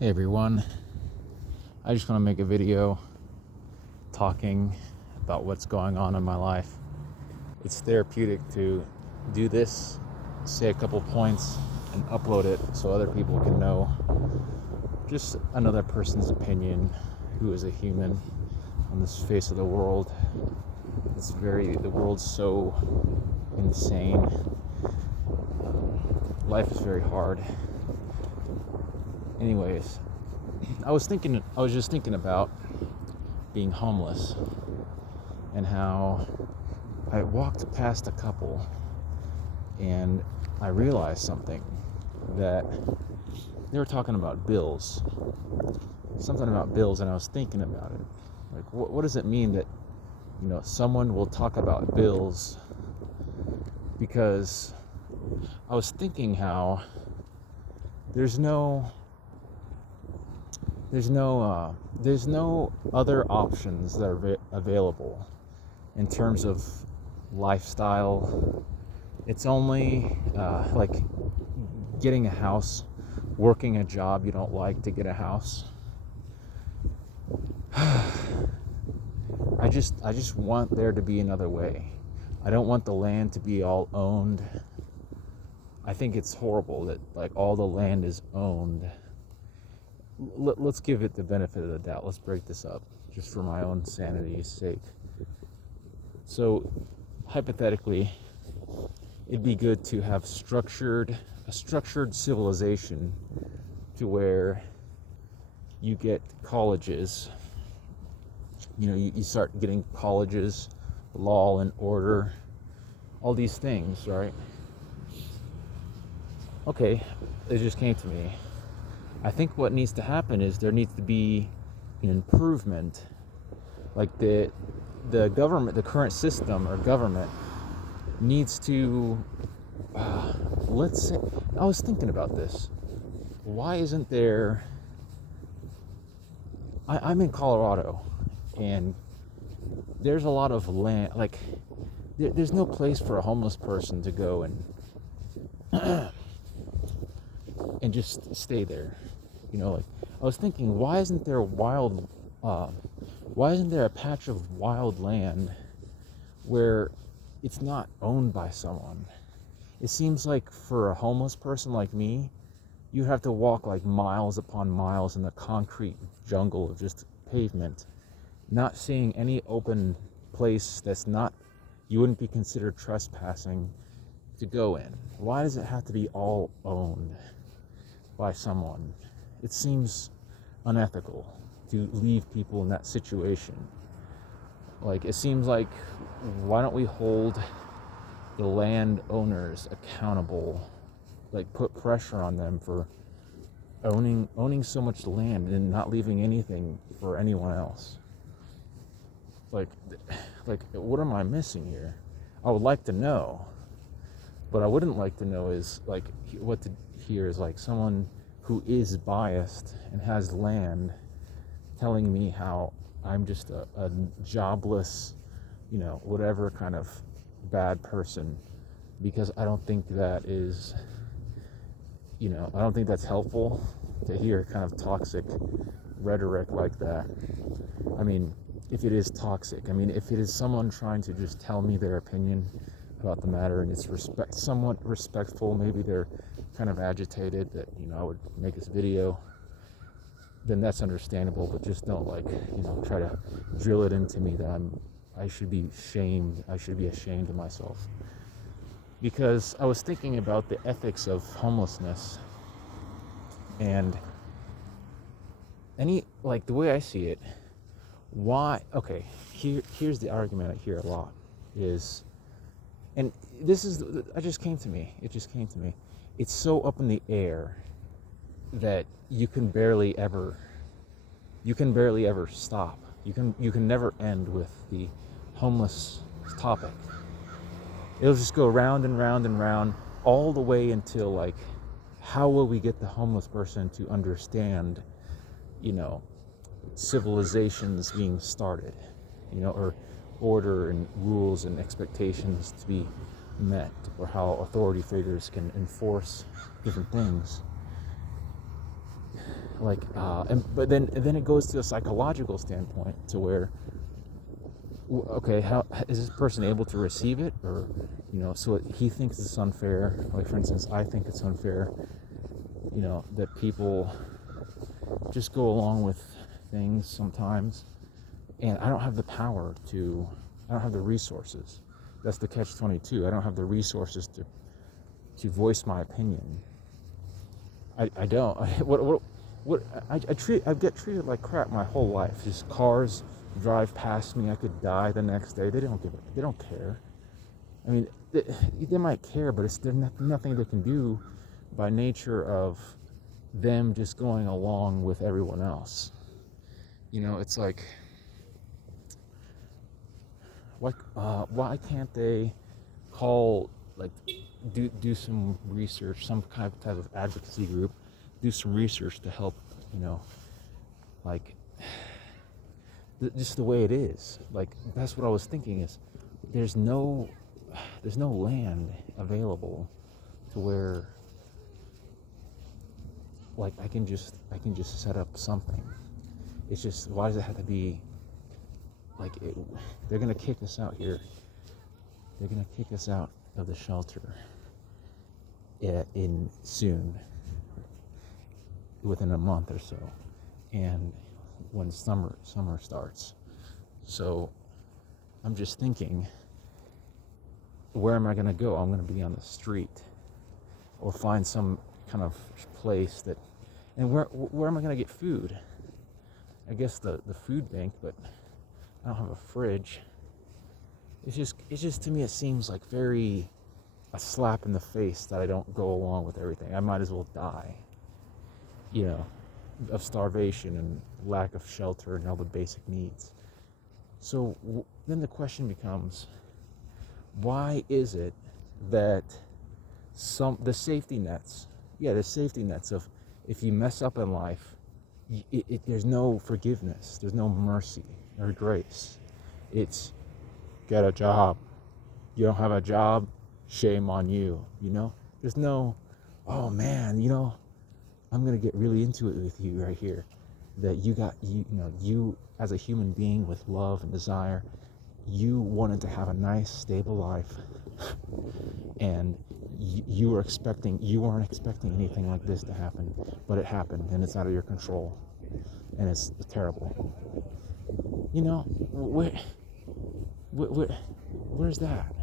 Hey everyone, I just want to make a video talking about what's going on in my life. It's therapeutic to do this, say a couple points, and upload it so other people can know just another person's opinion who is a human on this face of the world. The world's so insane. Life is very hard. Anyways, I was just thinking about being homeless and how I walked past a couple and I realized something, that they were talking about bills, something about bills, and I was thinking about it. Like, what does it mean that, someone will talk about bills? Because I was thinking how there's no other options that are available in terms of lifestyle. It's only like getting a house, working a job you don't like to get a house. I just want there to be another way. I don't want the land to be all owned. I think it's horrible that like all the land is owned. Let's give it the benefit of the doubt. Let's break this up just for my own sanity's sake. So, hypothetically, it'd be good to have a structured civilization to where you get colleges. You start getting colleges, law and order, all these things, right? Okay, it just came to me. I think what needs to happen is there needs to be an improvement. Like the government, the current system or government needs to, let's say, I was thinking about this. Why isn't there, I'm in Colorado, and there's a lot of land, like, there's no place for a homeless person to go and just stay there. Like, I was thinking, why isn't there a patch of wild land where it's not owned by someone? It seems like for a homeless person like me, you have to walk like miles upon miles in the concrete jungle of just pavement, not seeing any open place you wouldn't be considered trespassing to go in. Why does it have to be all owned by someone? It seems unethical to leave people in that situation. Like, it seems like, why don't we hold the landowners accountable? Like, put pressure on them for owning so much land and not leaving anything for anyone else. Like what am I missing here? I would like to know, but I wouldn't like to know is like what to hear is like someone who is biased and has land telling me how I'm just a jobless, whatever kind of bad person, because I don't think that is, I don't think that's helpful to hear kind of toxic rhetoric like that. I mean, if it is toxic, if it is someone trying to just tell me their opinion about the matter and it's somewhat respectful, maybe they're kind of agitated that I would make this video, then that's understandable. But just don't try to drill it into me that I should be ashamed of myself. Because I was thinking about the ethics of homelessness, and the way I see it, why? Okay, here's the argument I hear a lot is, and it just came to me. It's so up in the air that you can barely ever stop. You can never end with the homeless topic. It'll just go round and round and round all the way until like, how will we get the homeless person to understand, civilizations being started, or order and rules and expectations to be met, or how authority figures can enforce different things. But then it goes to a psychological standpoint to where, okay, how is this person able to receive it? Or, so he thinks it's unfair. Like, for instance, I think it's unfair, that people just go along with things sometimes, and I don't have the power to, I don't have the resources. That's the catch-22. I don't have the resources to voice my opinion. I don't. I get treated like crap my whole life. Just cars drive past me. I could die the next day. They don't care. I mean, they might care, but there's nothing they can do by nature of them just going along with everyone else. It's like, why can't they call, like, do some research, some kind of type of advocacy group, do some research to help, like, just the way it is. Like, that's what I was thinking is, there's no land available to where, like, I can just set up something. It's just, why does it have to be like they're gonna kick us out here. They're gonna kick us out of the shelter in soon, within a month or so, and when summer starts. So I'm just thinking, where am I gonna go? I'm gonna be on the street, or find some kind of place that, and where am I gonna get food? I guess the food bank, but I don't have a fridge. It's just to me, it seems like very a slap in the face that I don't go along with everything. I might as well die, of starvation and lack of shelter and all the basic needs. So then the question becomes, why is it that the safety nets of, if you mess up in life, there's no forgiveness, there's no mercy or grace. It's, get a job. You don't have a job, shame on you. There's no, oh man, I'm gonna get really into it with you right here. That you as a human being with love and desire, you wanted to have a nice, stable life, and you weren't expecting anything like this to happen, but it happened, and it's out of your control, and it's terrible. Where's that?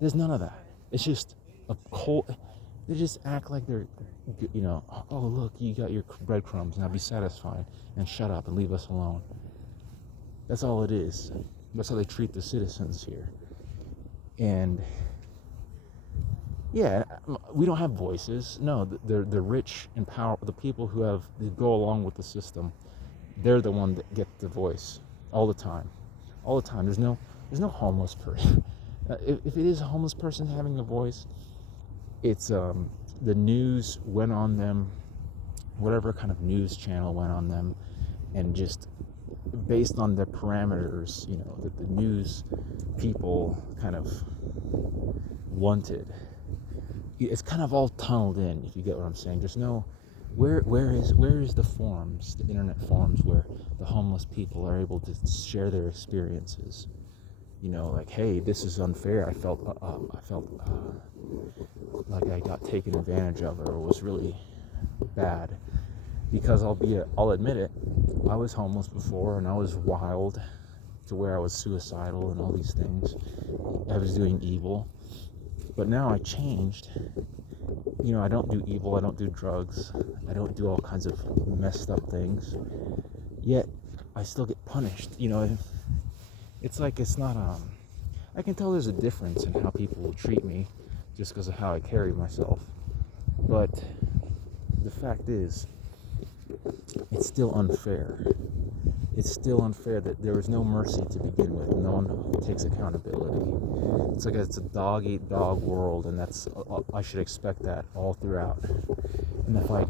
There's none of that. It's just a cold. They just act like they're, oh look, you got your breadcrumbs, now be satisfied and shut up and leave us alone. That's all it is. That's how they treat the citizens here. And yeah, we don't have voices. No, the rich and powerful, the people who go along with the system, they're the one that get the voice all the time. All the time. There's no homeless person. If it is a homeless person having a voice, it's the news went on them, whatever kind of news channel went on them, and just based on the parameters, that the news people kind of wanted. It's kind of all tunneled in, if you get what I'm saying. There's no, where is the forums, the internet forums, where the homeless people are able to share their experiences? Like, hey, this is unfair. I felt like I got taken advantage of, or it was really bad. Because I'll admit it, I was homeless before, and I was wild to where I was suicidal and all these things. I was doing evil. But now I changed. I don't do evil, I don't do drugs, I don't do all kinds of messed up things. Yet I still get punished. It's like, it's not I can tell there's a difference in how people will treat me just because of how I carry myself. But the fact is, it's still unfair. It's still unfair that there was no mercy to begin with. No one takes accountability. It's like it's a dog-eat-dog world, and I should expect that all throughout. And if I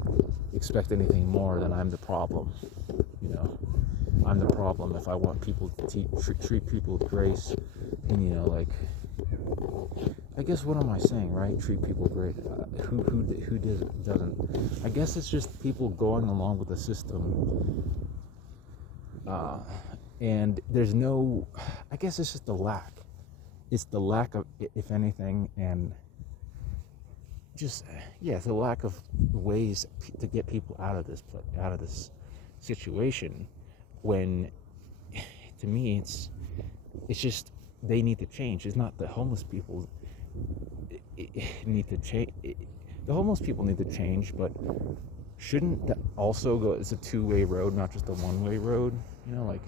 expect anything more, then I'm the problem. I'm the problem if I want people to treat people with grace, and I guess what am I saying, right? Treat people great. Doesn't? I guess it's just people going along with the system, uh, and there's no. I guess it's just the lack. It's the lack of, if anything, and just yeah, it's the lack of ways to get people out of this situation. When, to me, it's just they need to change. It's not the homeless people need to change. The homeless people need to change, but shouldn't that also go? It's a two-way road, not just a one-way road. Like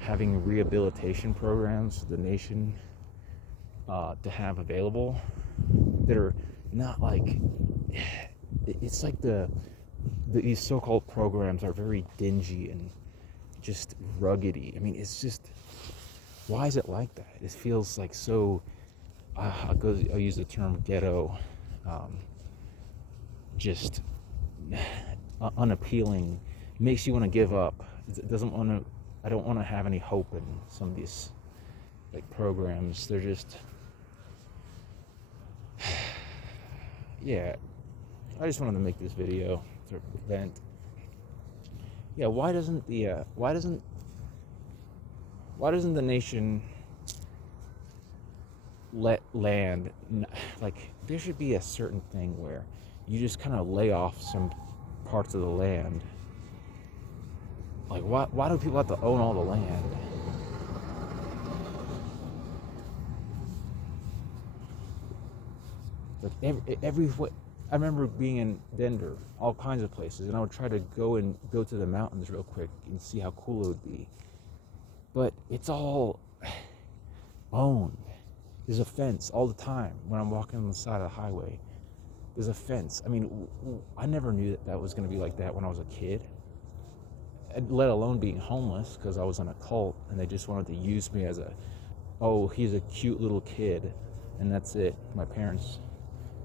having rehabilitation programs for the nation to have available that are not like. It's like these so-called programs are very dingy and just ruggedy. I mean, it's just, why is it like that? It feels like so. I'll use the term ghetto, just unappealing. Makes you want to give up. It doesn't want to. I don't want to have any hope in some of these like programs. They're just, yeah. I just wanted to make this video to vent. Yeah, why doesn't the nation let land, like, there should be a certain thing where you just kind of lay off some parts of the land. Like, why do people have to own all the land? Like I remember being in Denver, all kinds of places, and I would try to go to the mountains real quick and see how cool it would be. But it's all owned. There's a fence all the time when I'm walking on the side of the highway. There's a fence. I mean, I never knew that was going to be like that when I was a kid, let alone being homeless, because I was in a cult and they just wanted to use me as he's a cute little kid, and that's it. My parents,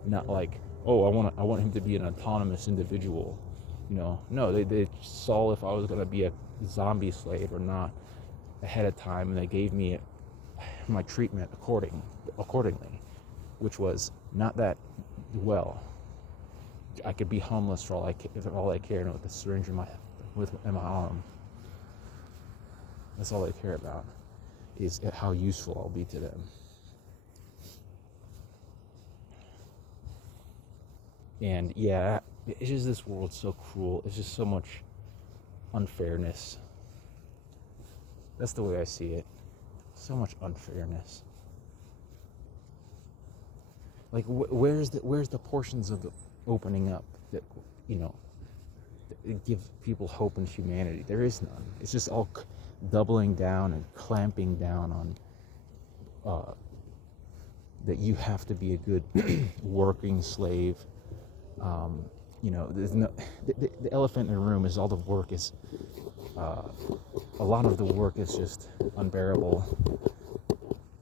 not like, I want him to be an autonomous individual. No, they saw if I was going to be a zombie slave or not ahead of time, and they gave me my treatment accordingly, which was not that well. I could be homeless for all I care, with a syringe in my arm. That's all they care about, is how useful I'll be to them. And yeah, it's just, this world's so cruel. It's just so much unfairness. That's the way I see it. So much unfairness. Like, where's the portions of the opening up that that give people hope in humanity? There is none. It's just all doubling down and clamping down on that you have to be a good working slave. There's no the elephant in the room is all the work is. A lot of the work is just unbearable.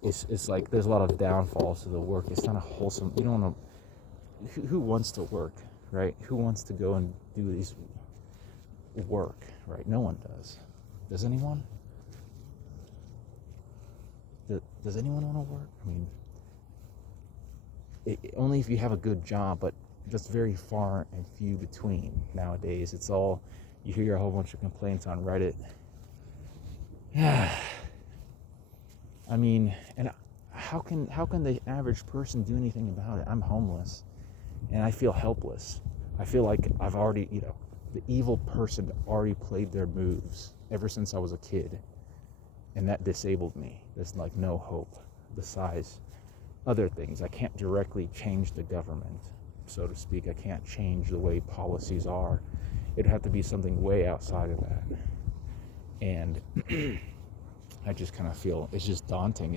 It's like there's a lot of downfalls to the work. It's not a wholesome. You don't want to. Who wants to work, right? Who wants to go and do these work, right? No one does. Does anyone? Does anyone want to work? I mean, only if you have a good job, but just very far and few between nowadays. It's all, you hear a whole bunch of complaints on Reddit. I mean, and how can the average person do anything about it? I'm homeless, and I feel helpless. I feel like I've already, the evil person already played their moves ever since I was a kid, and that disabled me. There's like no hope besides other things. I can't directly change the government, so to speak. I can't change the way policies are. It'd have to be something way outside of that. And I just kind of feel it's just daunting.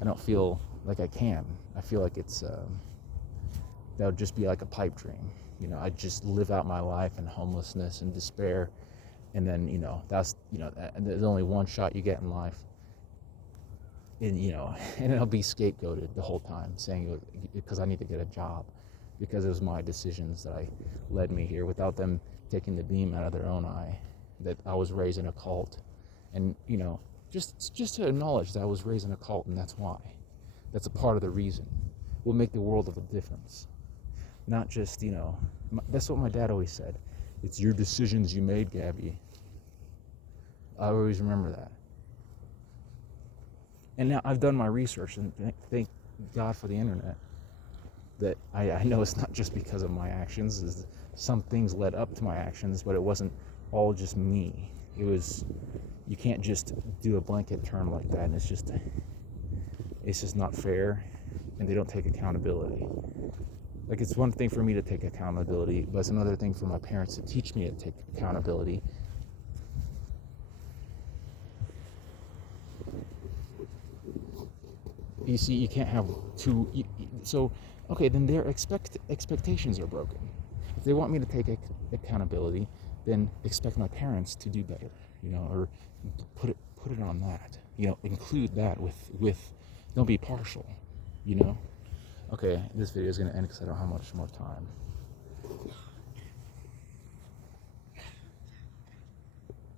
I don't feel like I can. I feel like it's that would just be like a pipe dream. I just live out my life in homelessness and despair, and then that's and there's only one shot you get in life, and and I'll be scapegoated the whole time, saying because I need to get a job, because it was my decisions that led me here, without them taking the beam out of their own eye, that I was raised in a cult, and just to acknowledge that I was raised in a cult, and that's why. That's a part of the reason. will make the world of a difference. Not just, that's what my dad always said. It's your decisions you made, Gabby. I always remember that. And now I've done my research, and thank God for the internet, that I know it's not just because of my actions. Some things led up to my actions, but it wasn't all just me. It was, you can't just do a blanket term like that, and it's just not fair, and they don't take accountability. Like, it's one thing for me to take accountability, but it's another thing for my parents to teach me to take accountability. You see, you can't have two. So, okay, then their expectations are broken. If they want me to take accountability, then expect my parents to do better, or put it on that. Include that with. Don't be partial. Okay, this video is gonna end because I don't have much more time.